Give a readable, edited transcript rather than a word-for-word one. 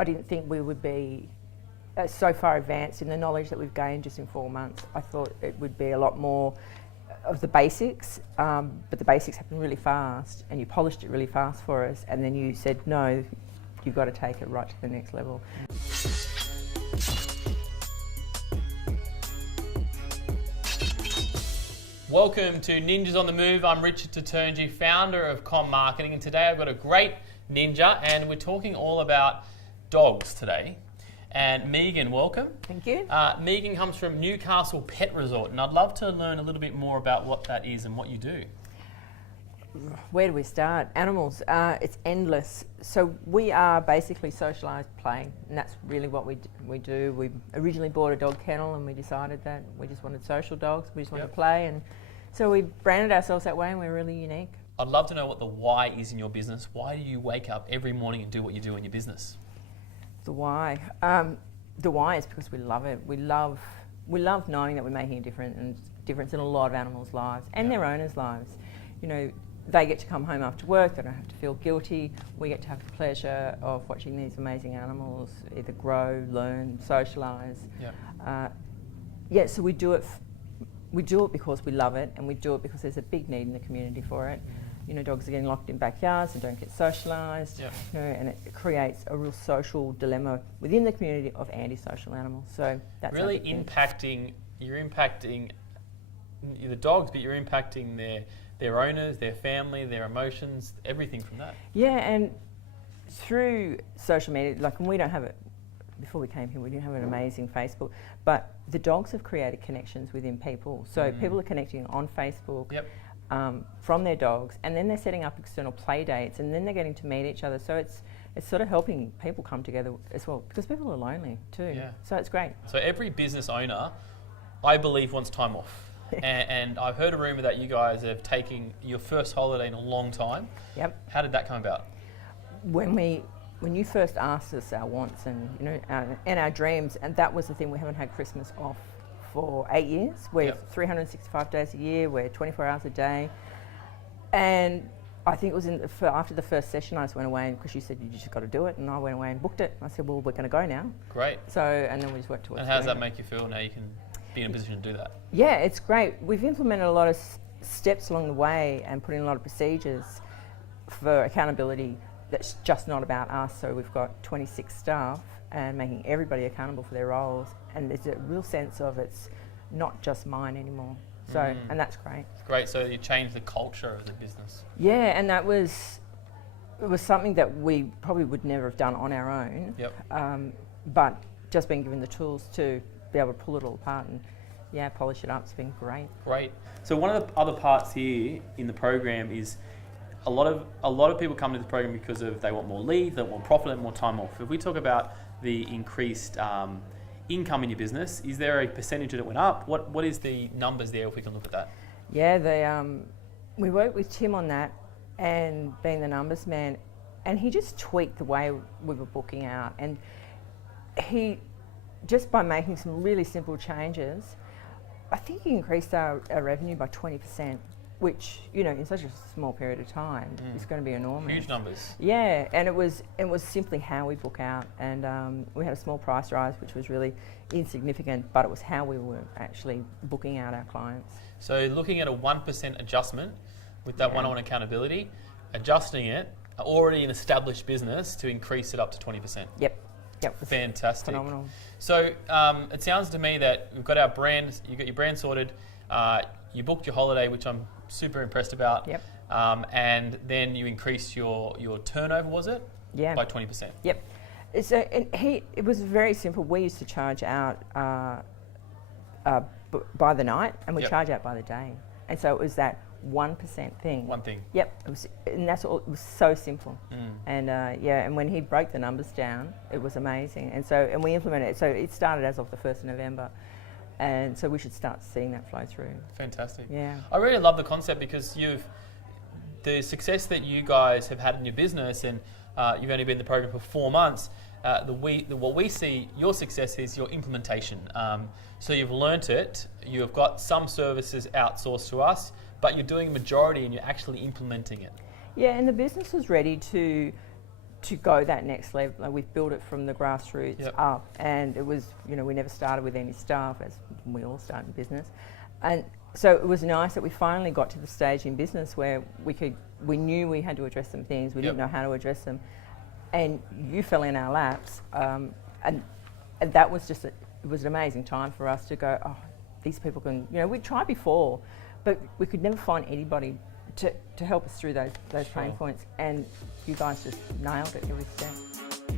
I didn't think we would be so far advanced in the knowledge that we've gained just in 4 months. I thought it would be a lot more of the basics, but the basics happened really fast, and you polished it really fast for us, and then you said, no, you've got to take it right to the next level. Welcome to Ninjas on the Move. I'm Richard Toutounji, founder of Com Marketing, and today I've got a great ninja, and we're talking all about dogs today. And Meghan, welcome. Thank you. Meghan comes from Newcastle Pet Resort, and I'd love to learn a little bit more about what that is and what you do. Where do we start? Animals, it's endless. So we are basically socialised play, and that's really what we do. We originally bought a dog kennel, and we decided that we just wanted social dogs, we just wanted to play, and so we branded ourselves that way, and we're really unique. I'd love to know what the why is in your business. Why do you wake up every morning and do what you do in your business? The why? The why is because we love it. We love knowing that we're making a difference in a lot of animals' lives and their owners' lives. You know, they get to come home after work, they don't have to feel guilty. We get to have the pleasure of watching these amazing animals either grow, learn, socialise. So we do it because we love it, and we do it because there's a big need in the community for it. You know, dogs are getting locked in backyards and don't get socialised, you know, and it creates a real social dilemma within the community of antisocial animals. So that's really impacting. You're impacting the dogs, but you're impacting their owners, their family, their emotions, everything from that. Yeah, and through social media, like we don't have it. Before we came here, we didn't have an amazing Facebook, but the dogs have created connections within people. So people are connecting on Facebook. From their dogs, and then they're setting up external play dates, and then they're getting to meet each other. So it's sort of helping people come together as well, because people are lonely too. So it's great. So every business owner, I believe, wants time off. and I've heard a rumour that you guys have taken your first holiday in a long time. How did that come about? When you first asked us our wants and our dreams, and that was the thing, we haven't had Christmas off for 8 years. We're 365 days a year, we're 24 hours a day. And I think it was after the first session I just went away, because you said you just got to do it, and I went away and booked it. I said, well, we're going to go now. Great. So, and then we just worked towards it. And how does that make you feel now you can be in a position to do that? Yeah, it's great. We've implemented a lot of steps along the way and put in a lot of procedures for accountability that's just not about us. So we've got 26 staff and making everybody accountable for their roles, and there's a real sense of it's not just mine anymore. So, and that's great. It's great. So you changed the culture of the business. Yeah, and it was something that we probably would never have done on our own. But just being given the tools to be able to pull it all apart and polish it up, it's been great. Great. So one of the other parts here in the program is a lot of people come to the program because they want more leave, they want more profit, and more time off. If we talk about the increased income in your business, is there a percentage that went up? What is the numbers there, if we can look at that? Yeah, we worked with Tim on that, and being the numbers man, and he just tweaked the way we were booking out, and he, just by making some really simple changes, I think he increased our revenue by 20%. Which, you know, in such a small period of time is going to be enormous. Huge numbers. Yeah, and it was simply how we book out, and we had a small price rise, which was really insignificant, but it was how we were actually booking out our clients. So looking at a 1% adjustment with that one-on-one accountability, adjusting it, already an established business, to increase it up to 20%. Yep. Fantastic. Phenomenal. So it sounds to me that we've got our brand, you've got your brand sorted, you booked your holiday, which I'm super impressed about. And then you increased your turnover, was it? By 20%. So it was very simple. We used to charge out by the night, and we charge out by the day. And so it was that 1% thing. One thing. It was, and that's all. It was so simple. And and when he broke the numbers down, it was amazing. And we implemented it. So it started as of the 1st of November. And so we should start seeing that flow through. Fantastic. Yeah. I really love the concept, because the success that you guys have had in your business, and you've only been in the program for 4 months, what we see your success is your implementation. So you've learnt it, you've got some services outsourced to us, but you're doing a majority and you're actually implementing it. Yeah, and the business was ready to to go that next level. Like, we've built it from the grassroots up, and it was, you know, we never started with any staff, as we all start in business. And so it was nice that we finally got to the stage in business where we knew we had to address some things, we didn't know how to address them, and you fell in our laps, and that was just, it was an amazing time for us to go, oh, these people can, you know, we'd tried before, but we could never find anybody to help us through those pain points, and you guys just nailed it every step.